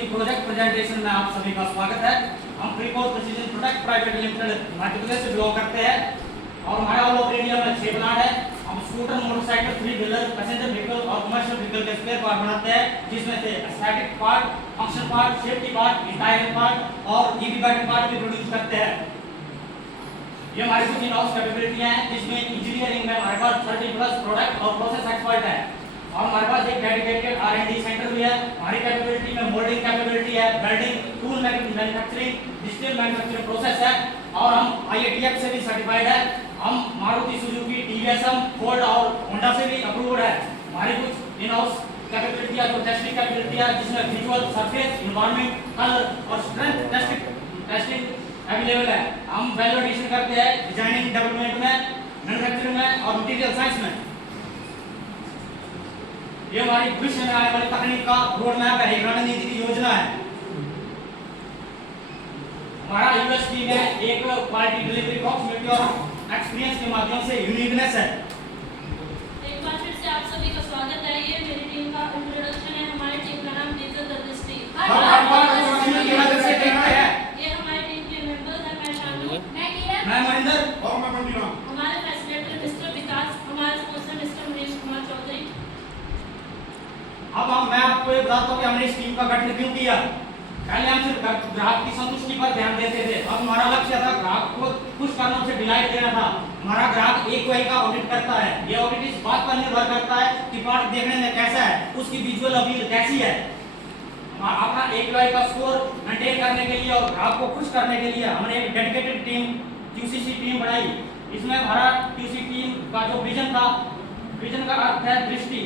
की project presentation में आप सभी का स्वागत है। हम Freeport precision product private limited Madhya Pradesh से बिलोंग करते हैं और हमारा ऑल ओवर इंडिया में 6 प्लांट है। हम scooter, motorcycle, 3 wheeler, passenger vehicle और कमर्शियल व्हीकल के स्पेयर पार्ट बनाते हैं, जिसमें से static part, function part, safety part, interior part और ईवी बैटरी पार्ट भी प्रोड्यूस करते हैं। ये हमारी कुछ इन हाउस कैपेबिलिटियां हैं, जिसमें इंजीनियरिंग में हमारे पास 30+ प्रोडक्ट और प्रोसेस एक्सपर्ट है और हमारे पास एक डेडिकेटेड R&D सेंटर भी है। हमारी कैपेबिलिटी में मोल्डिंग कैपेबिलिटी है, welding, tool manufacturing, digital manufacturing process है और हम IATF से भी सर्टिफाइड है। हम मारुति सुजुकी, TVS, फोर्ड और होंडा से भी अप्रूव्ड है। हमारी कुछ इन हाउस कैपेबिलिटियां जो टेस्टिंग कैपेबिलिटी है, जिसमें विजुअल, सरफेस, एनवायरनमेंट, कलर और स्ट्रेंथ टेस्टिंग अवेलेबल है। हम वैल्यू एडिशन करते हैं डिजाइनिंग, डेवलपमेंट में, मैन्युफैक्चरिंग में और मटेरियल साइंस में। ये हमारी भविष्य में आने वाली तकनीक का रोड मैप है, एक रणनीति की योजना है। हमारा यूएसपी में एक क्वालिटी, डिलीवरी, प्रॉक्सिमिटी और एक्सपीरियंस के माध्यम से यूनिकनेस है। एक बार फिर से आप सभी का स्वागत है। ये मेरी टीम का इंट्रोडक्शन है। हमारी टीम का नाम डिजिटल दृष्टि। ये हमारी टीम के मेंबर्स हैं। मैं शानू, मैं महेंद्र और मैं मंडीना। हमारे फैसिलिटेटर मिस्टर विकास, हमारे स्पॉन्सर मिस्टर मनीष कुमार चौधरी। अब मैं आपको ये बताता हूँ कि हमने इस टीम का गठन क्यों किया। पहले हम सिर्फ ग्राहक की संतुष्टि पर ध्यान देते थे। अब हमारा लक्ष्य था ग्राहक को खुश करना, उसे डिलाइट देना था। हमारा ग्राहक AQI का ऑडिट करता है। ये ऑडिट इस बात पर निर्भर करता है कि प्रोडक्ट देखने में कैसा है, उसकी विजुअल अपील कैसी है। अपना AQI का स्कोर मेंटेन करने के लिए और ग्राहक को खुश करने के लिए हमने एक डेडिकेटेड टीम, QCC टीम बनाई। इसमें हमारा QC टीम का जो विजन था, विजन का अर्थ है दृष्टि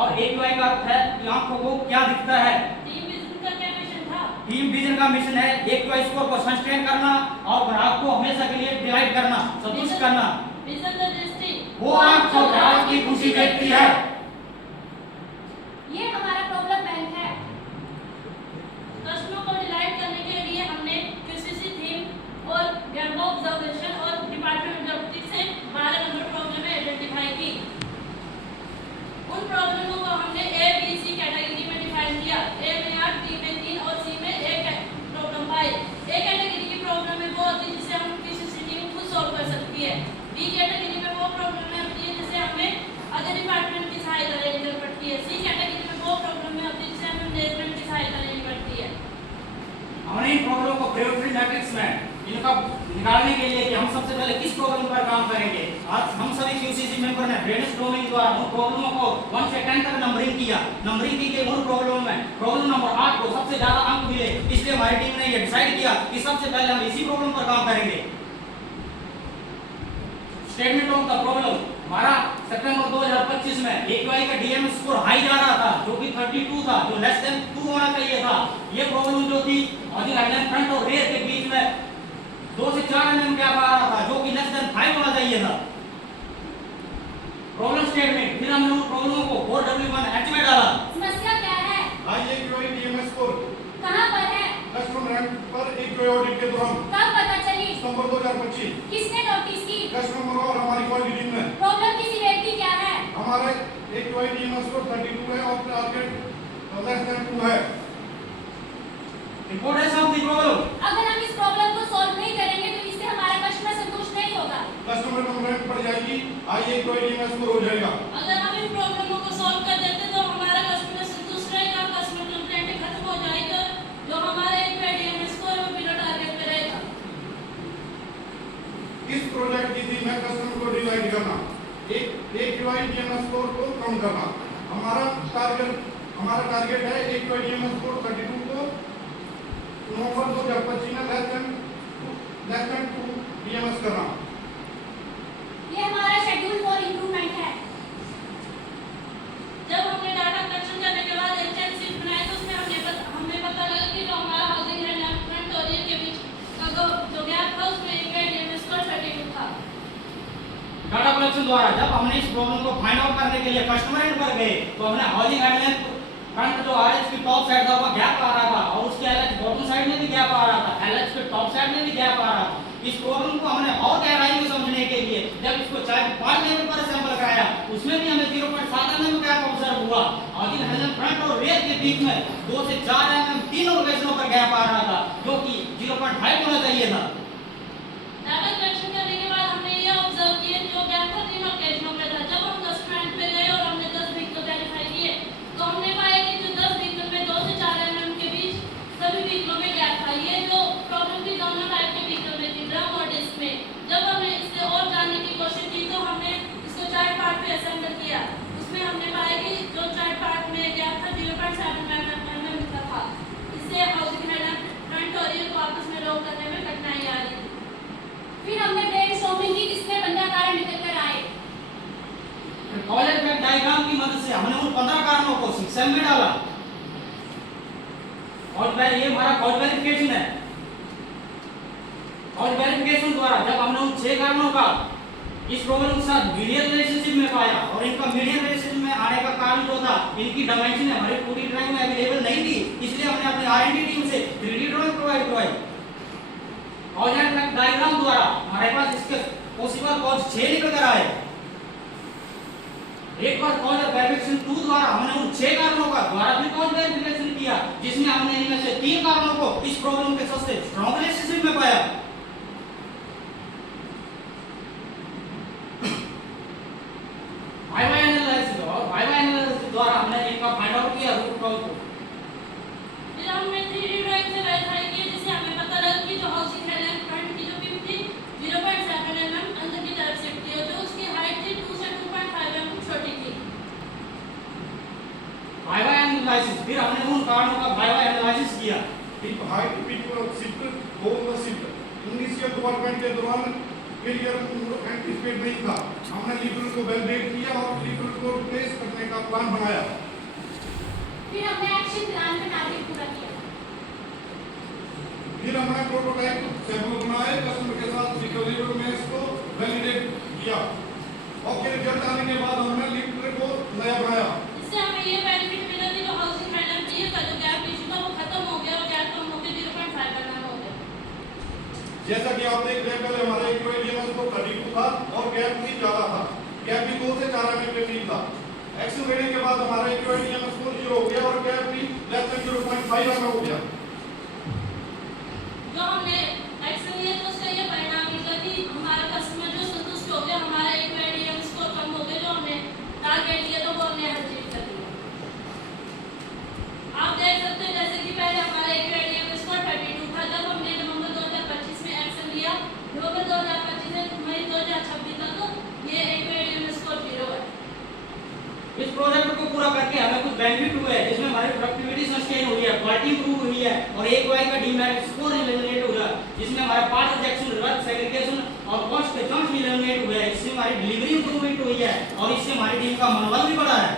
और AQI का अर्थ है कि आंखों को क्या दिखता है। टीम विजन का क्या मिशन था? टीम विजन का मिशन है AQI स्कोर को सस्टेन करना और ग्राहक को हमेशा के लिए डिलाइट करना, संतुष्ट करना। विजन द दृष्टि वो आंख जो ग्राहक की खुशी देखती है। ये हमारा प्रॉब्लम बैंक है। कस्टमर को डिलाइट करने के लिए हमने QCC थीम और गैम्बो ऑब्जर्वेशन और डिपार्टमेंट ऑब्जेक्टिव से 12 नंबर प्रॉब्लम आइडेंटिफाई की। उन प्रॉब्लमों को हमने A, B, C कैटेगरी में डिफाइन किया। A में 8, B में 3 और C में 1 प्रॉब्लम पाई। A कैटेगरी की प्रॉब्लम में वो होती है जिसे हम QCC टीम खुद सॉल्व कर सकती है। B कैटेगरी में वो प्रॉब्लम होती है जिसे हमें अदर डिपार्टमेंट की सहायता लेनी पड़ती है। C कैटेगरी में वो प्रॉब्लम होती है जिसे हमें मैनेजमेंट की सहायता लेनी पड़ती है। हमने इन प्रॉब्लम को प्रायोरिटी मैट्रिक्स में इनका निकालने के लिए कि हम सबसे पहले किस प्रॉब्लम पर काम करेंगे। आज हम सभी QCC मेंबर ने ब्रेनस्टॉर्मिंग द्वारा उन प्रॉब्लमों को 1 से 10 तक नंबरिंग किया। नंबरिंग की गई उन प्रॉब्लमों में प्रॉब्लम नंबर 8 को सबसे ज्यादा अंक मिले, इसलिए हमारी टीम ने यह डिसाइड किया कि सबसे पहले हम इसी प्रॉब्लम पर काम करेंगे। स्टेटमेंट ऑफ द प्रॉब्लम हमारा सितंबर 2025 में AQI का DM स्कोर हाई जा रहा था, जो कि 32 था, जो लेस देन 2 होना चाहिए था। ये प्रॉब्लम जो थी ऑडियो लाइन फ्रंट और रेयर के बीच में 2 से 4 mm गैप आ रहा था, जो कि लेस देन 5 होना चाहिए था। प्रॉब्लम स्टेटमेंट, फिर हमने उन प्रॉब्लमों को 4W1H में डाला। समस्या क्या है? IAQI DMS स्कोर कहाँ पर है? कस्टमर रैंक पर AQI ऑडिट के दौरान कब पता चली? सितंबर 2025। किसने नोटिस की? कस्टमर और हमारी क्वालिटी टीम ने। प्रॉब्लम किसी व्यक्ति क्या है? हमारे AQI DMS स्कोर 32 है और टारगेट लेस देन 2 है। इंपॉर्टेंस ऑफ द प्रॉब्लम, अगर हम इस प्रॉब्लम को सॉल्व नहीं करेंगे तो इससे हमारा कस्टमर संतुष्ट नहीं होगा। कस्टमर कंप्लेंट बढ़ जाएगी, IAQI DMS स्कोर हो जाएगा। अगर हम इन प्रॉब्लमों को सॉल्व कर देते तो हमारा कस्टमर संतुष्ट रहेगा, कस्टमर कंप्लेंट खत्म हो जाएगा, जो हमारे AQI स्कोर है वो बिलो टारगेट पे रहेगा। इस प्रोजेक्ट की थीम है कस्टमर को डिलाइट करना, AQI DMS स्कोर को कम करना। हमारा टारगेट है AQI DMS स्कोर 32 को नवंबर 2025 में लेस देन 2 DMS करना। ये हमारा शेड्यूल फॉर इंप्रूवमेंट है। जब हमने डाटा कलेक्शन करने के बाद एक्सेल शीट बनाई तो उसमें हमें पता लगा कि जो हमारा हाउसिंग एंड डेवलपमेंट और रियल के बीच का जो गैप था उसमें AQI DMS स्कोर 32 था। डाटा कलेक्शन द्वारा जब हमने इस प्रॉब्लम को फाइंड आउट करने के लिए कस्टमर एंड पर गए तो हमने हाउसिंग एंड फ्रंट जो RH की टॉप साइड था वह गैप आ रहा था और उसके LH बॉटम साइड में भी गैप आ रहा था, LH के टॉप साइड में भी गैप आ रहा था। इस प्रॉब्लम को हमने और गहराई में समझने के लिए जब इसको 5 लेवल पर सैंपल कराया उसमें भी हमें 0.7 mm गैप ऑब्जर्व हुआ। और इन फ्रंट और रेयर के बीच में 2 से 4 mm तीनों पर गैप आ रहा था, जो कि 0.5 होना चाहिए था। डाटा कलेक्शन करने के बाद हमने ये ऑब्जर्व किया जो गैप था 3 ओकेजनों पे था। जब हम 10 मिनट पे गए और हमने 10 व्हीकल वेरीफाई किए तो हमने पाया कि जो 10 व्हीकल में 2 से 4 mm के बीच सभी व्हीकलों में गैप था। ये जो प्रॉब्लम थी दोनों टाइप के व्हीकल में थी, ड्रम और डिस्क में। जब हमने इससे और जानने की कोशिश की तो हमने इसको 4 पार्ट पे असेंबल किया। उसमें हमने पाया कि जो 4 पार्ट में गैप था 0.7 mm का था। इससे हाउसिंग हेड फ्रंट और रियर को आपस में लॉक करने में कठिनाई आ रही थी। फिर हमने ब्रेनस्टॉर्मिंग की जिसमें 15 कारण निकल कर आए। कॉज एंड इफेक्ट डायग्राम की मदद से हमने उन 15 कारणों को सिस्टम में डाला। और ये हमारा कॉज वेरिफिकेशन है। कॉज वेरिफिकेशन द्वारा जब हमने उन 6 कारणों का इस प्रॉब्लम के साथ मीडियन रिलेशनशिप में पाया और इनका मीडियन रिलेशनशिप में आने का कारण जो था, इनकी डायमेंशन हमारे 2D ड्राइंग में अवेलेबल नहीं थी, इसलिए हमने अपनी R&D टीम से 3D ड्राइंग प्रोवाइड करवाई। कॉज एंड इफेक्ट डायग्राम द्वारा हमारे पास इसके पॉसिबल कॉज 6 निकल कर आए। एक बार कॉज वेरिफिकेशन 2 द्वारा हमने उन 6 कारणों का द्वारा भी कॉज वेरिफिकेशन किया, जिसमें हमने इनमें से 3 कारणों को इस प्रॉब्लम के सबसे स्ट्रॉन्ग रिलेशनशिप में पाया। वाई एनालिसिस द्वारा हमने इनका फाइंड आउट किया रूट कॉज को। फिर हमने 3D ड्राइंग से वेरीफाई किया, जिससे हमें पता लगा कि जो हाउसिंग हेड एंड फ्रंट की जो पिप थी 0.7 mm अंदर की तरफ शिफ्ट थी और जो उसकी हाइट थी 2 से 2.5 mm छोटी थी। वाई एनालिसिस फिर हमने उन कारणों का वाई एनालिसिस किया। Pip height pip shift hole the shift initial development के दौरान फेलियर एंटीसिपेट नहीं था। हमने लिबरल को वैलिडेट किया और लिबरल को रिप्लेस करने का प्लान बनाया। फिर हमने एक्शन प्लान में टारगेट पूरा किया। फिर हमने प्रोटोटाइप सैंपल बनाए, कस्टमर के साथ रिकवरेबल में इसको वैलिडेट किया और फिर रिजल्ट आने के बाद हमने लिबरल को नया बनाया। इससे हमें ये बेनिफिट मिला कि जो हाउसिंग हेड एंड रियर का जो गैप इशू था वो खत्म हो गया और गैप कम हो के 0.5 mm हो गया। जैसा कि आप देख रहे हैं, पहले हमारे इक्विलिब्रियम को 32 था और गैप भी ज्यादा था। गैप भी 2 से 4 mm के बीच था। एक्शन लेने के बाद हमारा इक्विलिब्रियम स्कोर 0 हो गया और गैप भी लेस देन 0.5 mm हो गया। जो हमने एक्शन लिया तो उसका ये परिणाम निकला कि हमारा कस्टमर जो संतुष्ट हो गया, हमारा इक्विलिब्रियम स्कोर कम हो गया। जो हमने टारगेट लिया तो वो हमने अचीव कर लिया। आप देख सकते हैं जैसे कि पहले हमारा इक्विलिब्रियम स्कोर 32 था। जब हमने नवंबर 2025 में एक्शन लिया, नवंबर 2025 से मई 2026 तक ये इक्विलिब्रियम स्कोर 0 है। इस प्रोजेक्ट को पूरा करके हमें कुछ बेनिफिट हुए हैं, जिसमें हमारी प्रोडक्टिविटी सस्टेन हुई है, क्वालिटी इंप्रूव हुई है और एक वाई का डीमेरिट स्कोर एलिमिनेट हुआ है, जिसमें हमारे पार्ट रिजेक्शन, रिवर्स सेग्रीगेशन और कॉस्ट के चंक्स एलिमिनेट हुए हैं। इससे हमारी डिलीवरी इंप्रूवमेंट हुई है और इससे हमारी टीम का मनोबल भी बढ़ा है।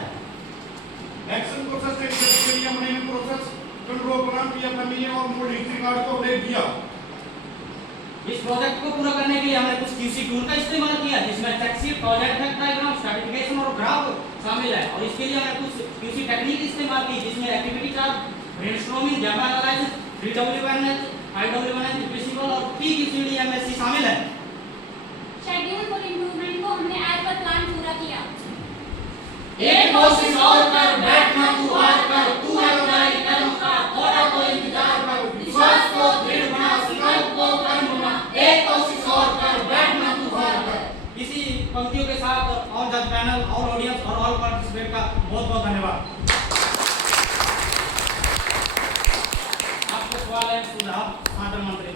एक्शन को सस्टेन करने के लिए हमने इन प्रोसेस कंट्रोल प्लान पीएफएमई और मोड हिस्ट्री कार्ड को अपडेट किया। इस प्रोजेक्ट को पूरा करने के लिए हमने कुछ QC टूल का इस्तेमाल किया, जिसमें check sheet, project effect diagram, stratification और ग्राफ शामिल है। और इसके लिए हमने कुछ QC टेक्निक इस्तेमाल की, जिसमें एक्टिविटी चार्ट, ब्रेनस्टॉर्मिंग, जावा एनालिसिस, 3W1H, 5W1H, रिपीटेबल और PQCD-MSC शामिल है। शेड्यूल फॉर इंप्रूवमेंट को हमने एज पर प्लान पूरा किया। एक कोशिश और कर, बैठना तू हार कर, तू है हमारी कदम का, थोड़ा तो इंतजार कर, विश्वास को दृढ़ बना, संकल्प को कर्म बना, एक कोशिश और कर, बैठना तू हार कर। इसी पंक्तियों के साथ ऑल जज पैनल, ऑल ऑडियंस और ऑल पार्टिसिपेंट का बहुत बहुत धन्यवाद। आपको सवाल है, सुझाव, मंत्री